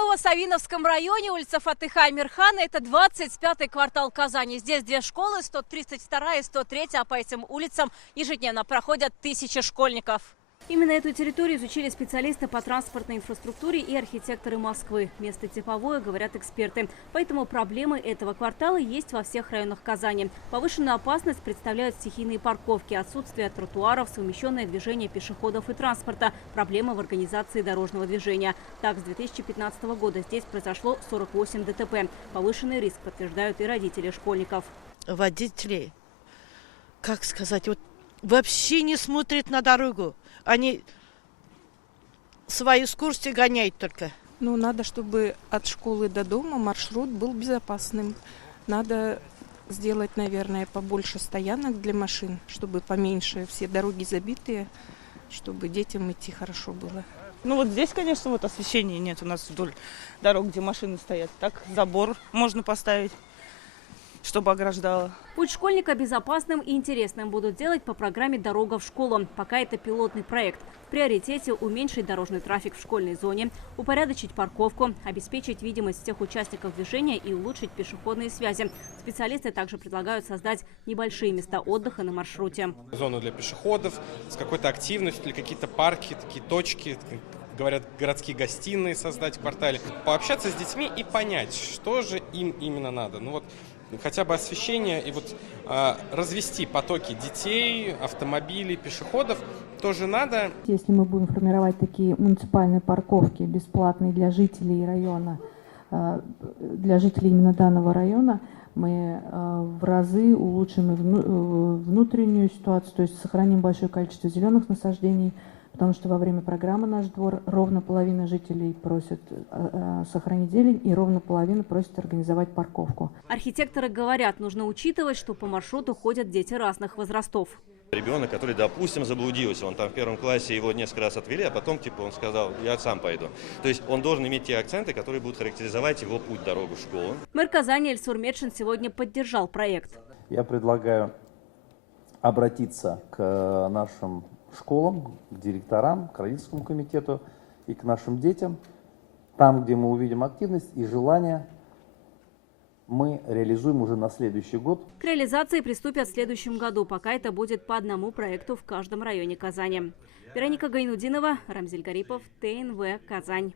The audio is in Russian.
Новосавиновском районе, улица Фатыха Амирхана. Это 25-й квартал Казани. Здесь две школы, 132 и 103, а по этим улицам ежедневно проходят тысячи школьников. Именно эту территорию изучили специалисты по транспортной инфраструктуре и архитекторы Москвы. Место типовое, говорят эксперты. Поэтому проблемы этого квартала есть во всех районах Казани. Повышенную опасность представляют стихийные парковки, отсутствие тротуаров, совмещенное движение пешеходов и транспорта, проблемы в организации дорожного движения. Так, с 2015 года здесь произошло 48 ДТП. Повышенный риск подтверждают и родители школьников. Водители, как сказать, вообще не смотрят на дорогу. Они свою скорость гоняют только. Надо, чтобы от школы до дома маршрут был безопасным. Надо сделать, наверное, побольше стоянок для машин, чтобы поменьше, все дороги забитые, чтобы детям идти хорошо было. Здесь, конечно, освещения нет у нас вдоль дорог, где машины стоят. Так забор можно поставить, чтобы ограждало. Путь школьника безопасным и интересным будут делать по программе «Дорога в школу». Пока это пилотный проект. В приоритете уменьшить дорожный трафик в школьной зоне, упорядочить парковку, обеспечить видимость всех участников движения и улучшить пешеходные связи. Специалисты также предлагают создать небольшие места отдыха на маршруте. Зону для пешеходов с какой-то активностью или какие-то парки, такие точки, говорят, городские гостиные создать в квартале. Пообщаться с детьми и понять, что же им именно надо. Хотя бы освещение и развести потоки детей, автомобилей, пешеходов тоже надо. Если мы будем формировать такие муниципальные парковки бесплатные для жителей района, для жителей именно данного района, мы в разы улучшим и внутреннюю ситуацию, то есть сохраним большое количество зеленых насаждений, потому что во время программы «Наш двор» ровно половина жителей просят сохранить зелень и ровно половина просят организовать парковку. Архитекторы говорят, нужно учитывать, что по маршруту ходят дети разных возрастов. Ребенок, который, допустим, заблудился, он там в первом классе, его несколько раз отвели, а потом он сказал, я сам пойду. То есть он должен иметь те акценты, которые будут характеризовать его путь, дорогу в школу. Мэр Казани Эльсур Медшин сегодня поддержал проект. Я предлагаю обратиться к нашим школам, к директорам, к родительскому комитету и к нашим детям. Там, где мы увидим активность и желание, мы реализуем уже на следующий год. К реализации приступят в следующем году, пока это будет по одному проекту в каждом районе Казани. Вероника Гайнудинова, Рамзиль Гарипов, ТНВ, Казань.